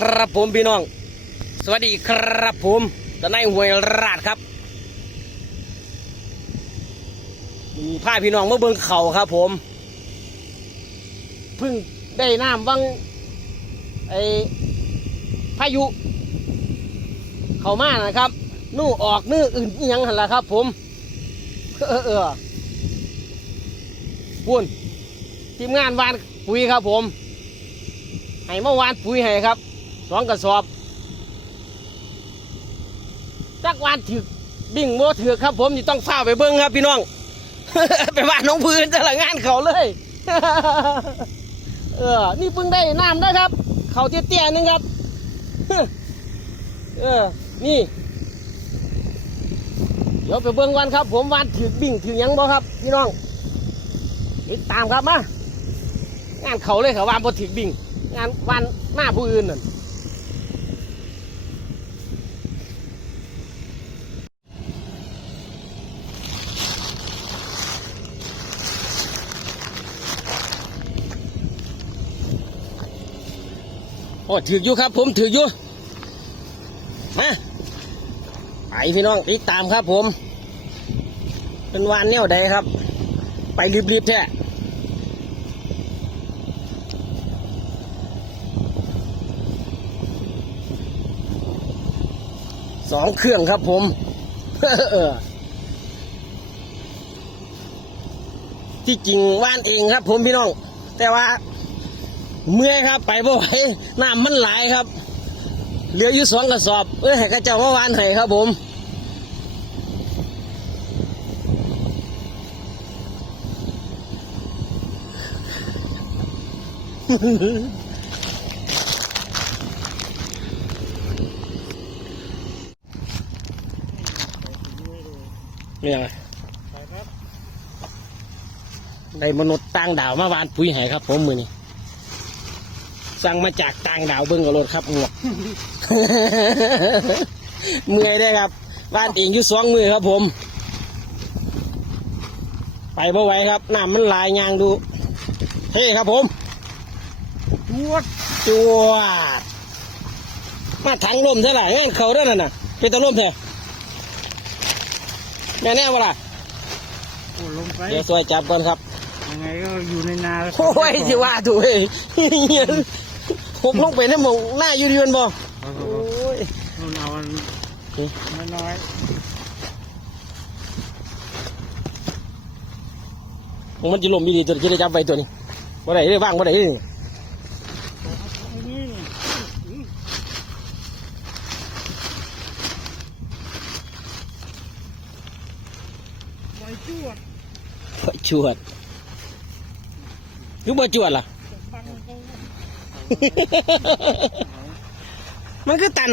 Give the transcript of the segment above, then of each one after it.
ครับผมพี่น้อง สวัสดีครับผมตะไนหวยราดครับมีผ้าพี่น้องเมาเบิ่งเขาครับผมเพิ่งได้น้ำวังไอ้พายุ เขามานะครับ นู่ออกนู่อื่นยังหันละครับผม เออเออพุ่นทีมงานวานปุ๋ยครับผมให้เมื่อวานปุ๋ยให้ครับ สองกระสอบ จักวานถือบิ่งโมถือครับ ผมนี่ต้องฝ้าไปเบิ้งครับพี่น้อง ไปบ้านน้องพื้นจะละงานเขาเลย เออ นี่เพิ่งได้น้ำนะครับ เขาเตี้ยๆนึงครับ เออ นี่ เดี๋ยวไปเบิ้งวันครับ ผมวานถือบิ่งถือยังบ่ครับ พี่น้องติดตามครับมางานเขาเลยครับวานบ่ถือบิ่งงานวันหน้าผู้อื่นนั่น โอ้ถืออยู่ครับ ผมถืออยู่มาไปพี่น้องติดตามครับผม เป็นวานแนวใดครับ ไปรีบๆแท้สองเครื่องครับผมที่จริงว่านเองครับผมพี่น้อง แต่ว่า เมื่อยครับ ไปบ่ไหวน้ำมันหลายครับ เหลืออยู่สองกระสอบ เอ้ยให้กระเจ้าว่าวานให้ครับผมเนี่ยได้มนุษย์ต่างดาวมาวานปุ๋ยให้ครับผมมือนี้ สั่งมาจากต่างดาวเบิ้งกับรถครับหมวกเมื่อยได้ครับ บ้านเองอยู่สองมือครับผม ไปบ่ไหวครับน้ำมันหลายยางดูเฮ้ครับผมจวดจวดมาถังลมเท่าไหร่งั้นเขาด้วยนั่นน่ะเป็นตะลมเถอะแม่แน่วะล่ะโอ้ลงไปเดี๋ยวซอยจับก่อนครับยังไงก็อยู่ในนาแล้วโอ้ยสิว่าถูกเฮ้ยเหี้ยผมลงไปในหมองหน้าอยู่เดือนบ่เอาโอ้ยเอาเอามันไม่น้อยผมมันจะลมมีดีตัวจะได้จับไปตัวนี้บ่ได้ได้ว่างบ่ได้เด้ไอ้นี่ไว้จวดบ่จวดหรือบ่จวดล่ะบังเขา มันคือตัน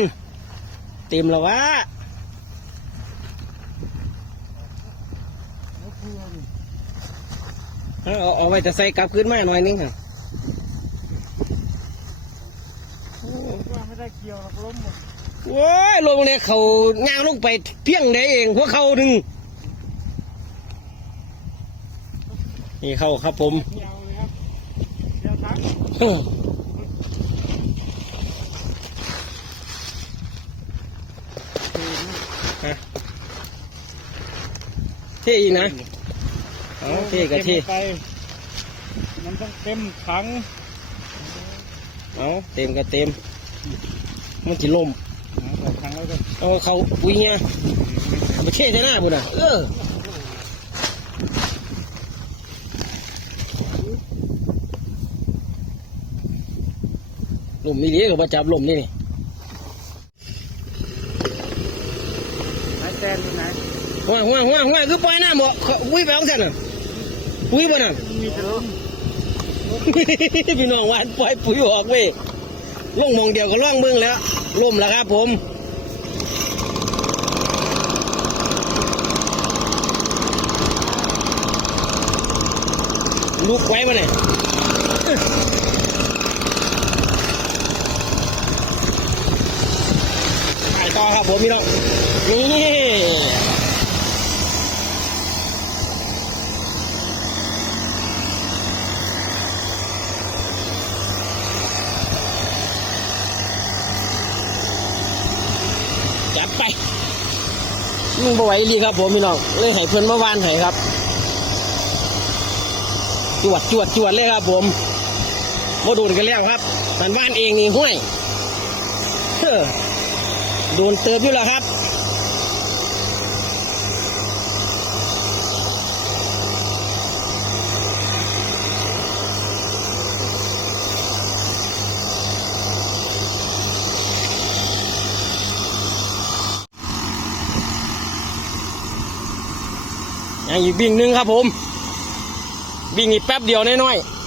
เต็มแล้ววะแล้วเพื่อนเอาเอาเอาไว้จะใส่กลับขึ้นมาหน่อยนึงค่ะว่าไม่ได้เกี่ยวหรอกล้มหมดโอ้ยลงเลยเขาย่างลงไปเพียงใดเองหัวเขาดึงนี่เข้าครับผมเกี่ยวเลยครับเกี่ยวทัก เท่อีกนะเอาเท่กับเท่ไป มันต้องเต็มถังเอาเต็มกับเต็ม มันจะล่มเอาถังแล้วก็เอาเขาอุ้ยเนี่ยเอาไปเท่ใส่หน้าบุญอะเออลมนี่ดีกับประจับลมนี่นี่ไหนแตนอยู่ไหน หัวหัวหัวหัวคือปล่อยน้ำบ่อุ้ยไปของฉันน่ะอุ้ยบ่น่ะมีแต่ล้มพี่น้องวานปล่อยปุ๋ยออกเว้ยล่องมองเดียวก็ล่องเมืองแล้วล่มแล้วครับผมลูกไว้มาเนี่ยไปต่อครับผมพี่น้องนี่ จัดไป มึงบไหวลีครับผมพี่น้องเลยให้เพื่อนเมื่อวานให้ครับ จวดจวดจวดเลยครับ ผมมาโดนกันแล้วครับสันบ้านเองนี่ห้วยเฮ้อโดนเติบอยู่แล้วครับ ยังอีกบิ่งหนึ่งครับผม บิ่งอีกแป๊บเดียวน้อยๆ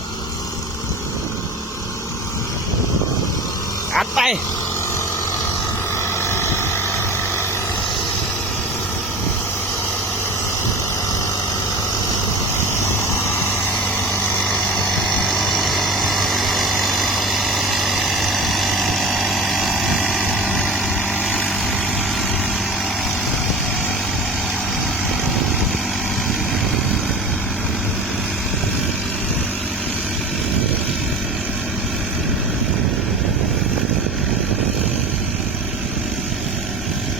อัดไป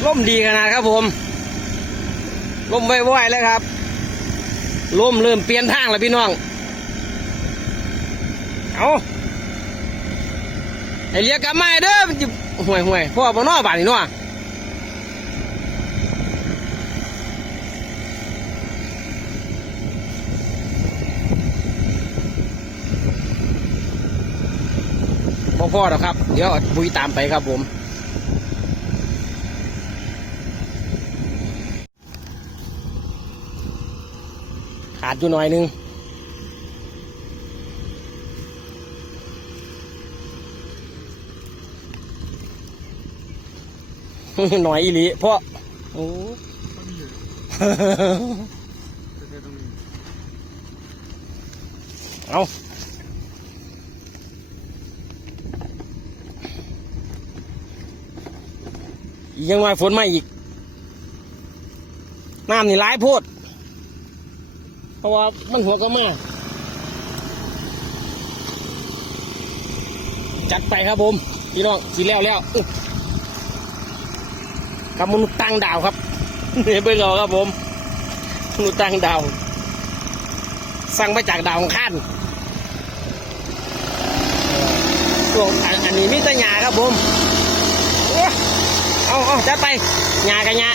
ล่มดีขนาดครับผมล่มไว้ๆเลยครับล่มเริ่มเปลี่ยนทางแล้วพี่น้อง เอาไอเรียกกลับมาให้เด้อมันจะห่วยห่วยพ่อบ่นอบาดนี่เนาะบ่พ่อหรอกครับ เดี๋ยวบุยตามไปครับผม ดอยู่หน่อยหนึงหน่อยอีหลีเพราะโอ้ก็มีอยู่จะตรงนี้เอาอีกยังไงฝนมาอีก น้ำนี่ร้ายโพดเพ ราะว่ามันหัวก็มาจัดไปครับผม พี่น้องสีแล้วแล้วกับมนุษย์ตั้งดาวครับเฮ้ยเบิ่งเอาครับผมมนุษย์ตั้งดาว สั่งมาจากดาวของข้านส่วนอันนี้มิตรยาครับผมเอาเอาจัดไปยากันยา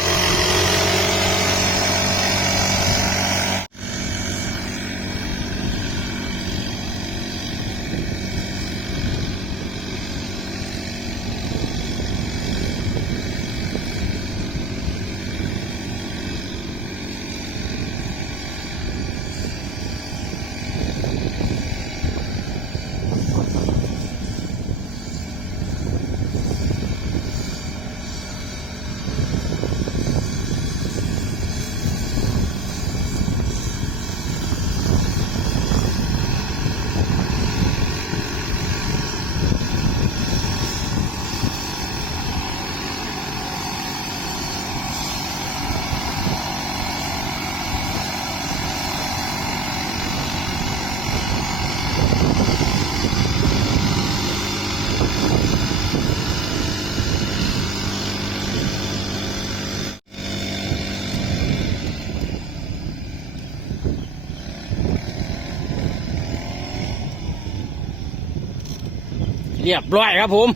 เรียบร้อยครับผม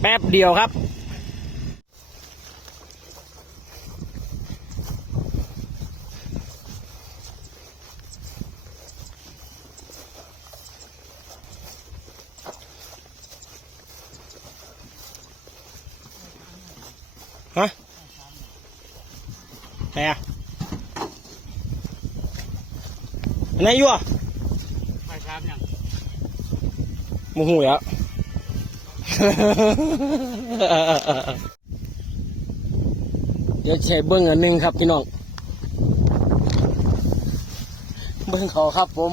แป๊บเดียวครับฮะไหนอะนไหนอยู่อะไปชายัง มโหแล้วเดี๋ยวใช้เบิ้งอันหนึงครับพี่น้อง เบิ้งเขาครับผม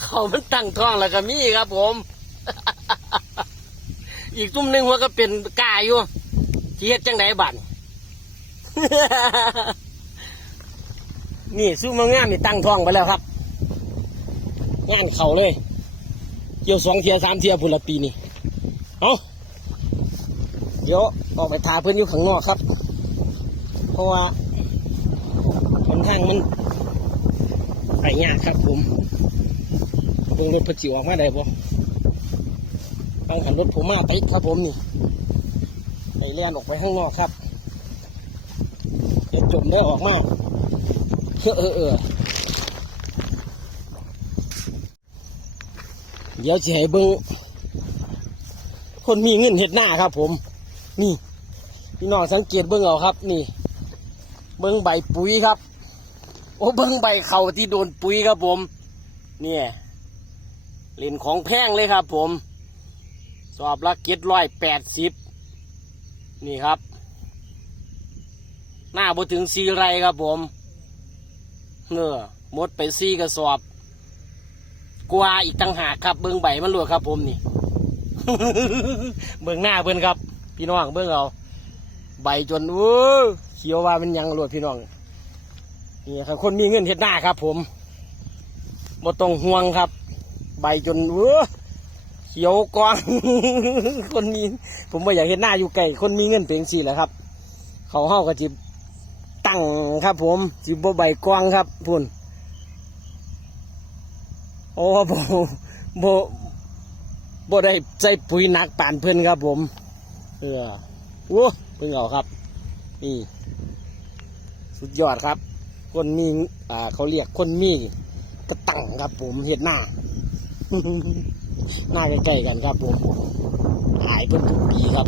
เขามันตั้งท้องแล้วก็มีครับผม อีกตุ้มหนึ่งหัวก็เป็นกาอยู่ที่เฮ็ดจังไดบัดนี่สู้มางามนี่ตั้งท้องไปแล้วครับ งานเขาเลย เกี่ยวสองเทียสามเทียพุ่นละปีนี่เอาเดี๋ยวออกไปทาเพื่อนอยู่ข้างนอกครับ เพราะว่าหนทางมันไปยากครับผมลงรถเพนจิออกมาได้บ่ต้องหันรถผมมาติดครับผมนี่ไปเลี้ยนออกไปข้างนอกครับเดี๋ยวจมได้ออกมาเออเออเออเดี๋ยวจะให้เบิ้งคนมีเงินเห็ดหน้าครับ ผม นี่พี่น้องสังเกตเบิ้งเอาครับ นี่ เบิ้งใบปุ๋ยครับ โอ้เบิ้งใบเขาที่โดนปุ๋ยครับผม เนี่ยเล่นของแพงเลยครับ ผม สอบละเก็ดร้อยแปดสิบนี่ครับ หน้าบ่ถึงซีไรครับผมเนื้อหมดไปซีกระสอบ กว่าอีกตั้งหากครับ เบิ้งใบมันรวดครับ ผมนี่ เบิ้งหน้าเบิ้งครับ พี่น้องเบิ้งเอาใบจนเออเขียวว่ามันยังรวดพี่น้องนี่ครับ คนมีเงินเห็ดหน้าครับ ผมบ่ต้องห่วงครับ ใบจนเออเขียวกวางคนมี ผมไม่อยากเห็นหน้าอยู่ไกลคนมีเงินเป็นสี่แหละครับ เขาเฮาก็จิบตั้งครับ ผมจิบบใบกวางครับพุ่น โอ้โบโบโบได้ใส่ปุ๋ยหนักป่านเพื่อนครับผม เออโอ้เพิ่งเอาครับ นี่ สุดยอดครับ คนมีอ่าเขาเรียกคนมีกระตังครับผมเห็ดหน้า หน้าใกล้ๆกันครับผมหายเพิ่นทุกปีครับ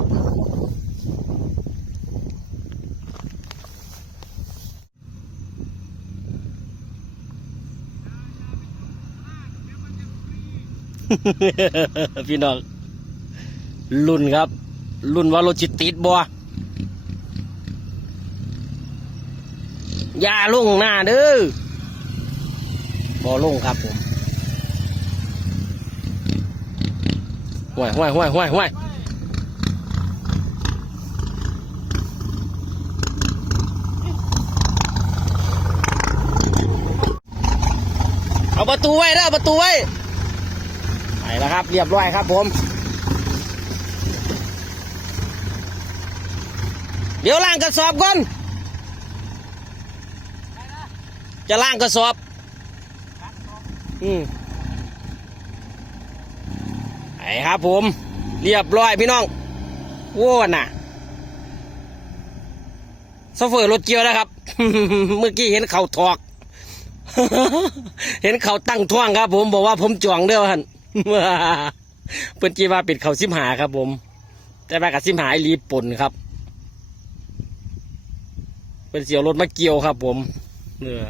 พี่น้องรุ่นครับ รุ่นว่ารถจิตติดบ่อย่าลงหน้าเด้อบ่ลงครับผมห่วยห่วยห่วยห่วยห่วยเอาประตูไว้เด้อประตูไว้ ไปแล้วครับ เรียบร้อยครับผม เดี๋ยวล่างกระสอบก่อน จะล่างกระสอบ อืมไปครับผม เรียบร้อยพี่น้องโว้น่ะโซเฟอร์รถเกียวนะครับ เมื่อกี้เห็นเขาถอก เห็นเขาตั้งท่วงครับผมบอกว่าผมจวงเด้อท่น เพิ่อนจีว่าปิดเขาซิมหาครับผม แต่มากับซิมหาอีหลีป่นครับเป็นเสียวรถมาเกี่ยวครับ ผมเนื้อ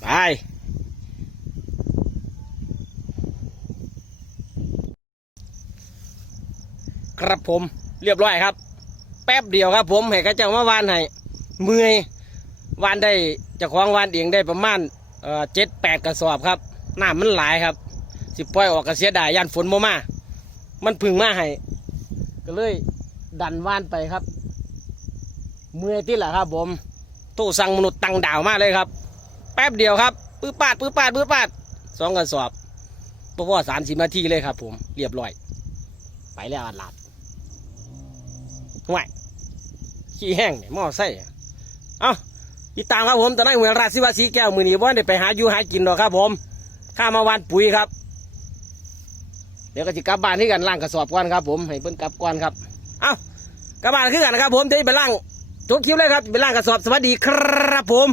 ไปครับผมเรียบร้อยครับ แป๊บเดียวครับ ผมให้กระเจ้ามาวานให้เมื่อยวานได้จะคล้าของวานเองได้ประมาณเอ่อเจ็ดแปดกระสอบครับน้ำมันหลายครับ สิปล่อยออกกระเสียดายย่านฝนโมมา มันพึ่งมาให้ก็เลยดันว่านไปครับ เมื่อที่แหละครับผมตู้สั่งมนุษย์ตังดาวมากเลยครับ แป๊บเดียวครับปื้อปาดปื้อปาดปื้อปาดสองกระสอบพราะว่าสามสิบนาทีเลยครับ ผมเรียบร้อย ไปแล้วอัดหลัดห่วยขี้แห้งเนี่ยหม้อไส้เอ้าติดตามครับผมตอนนั้นเหมือนราชสิวาสีแก้วมือนี้ว่าได้ไปหาอยู่หากินหรอกครับผมข้ามาวานปุ๋ยครับ เดี๋ยวก็จะกลับบ้านที่กันล่างกระสอบก่อนครับ ผมให้เพิ่นกลับก่อนครับเอ้ากลับบ้านขึ้นกันนะครับ ผมเดี๋ยวไปล่างจบคลิปเลยครับไปล่างกระสอบสวัสดีครับผม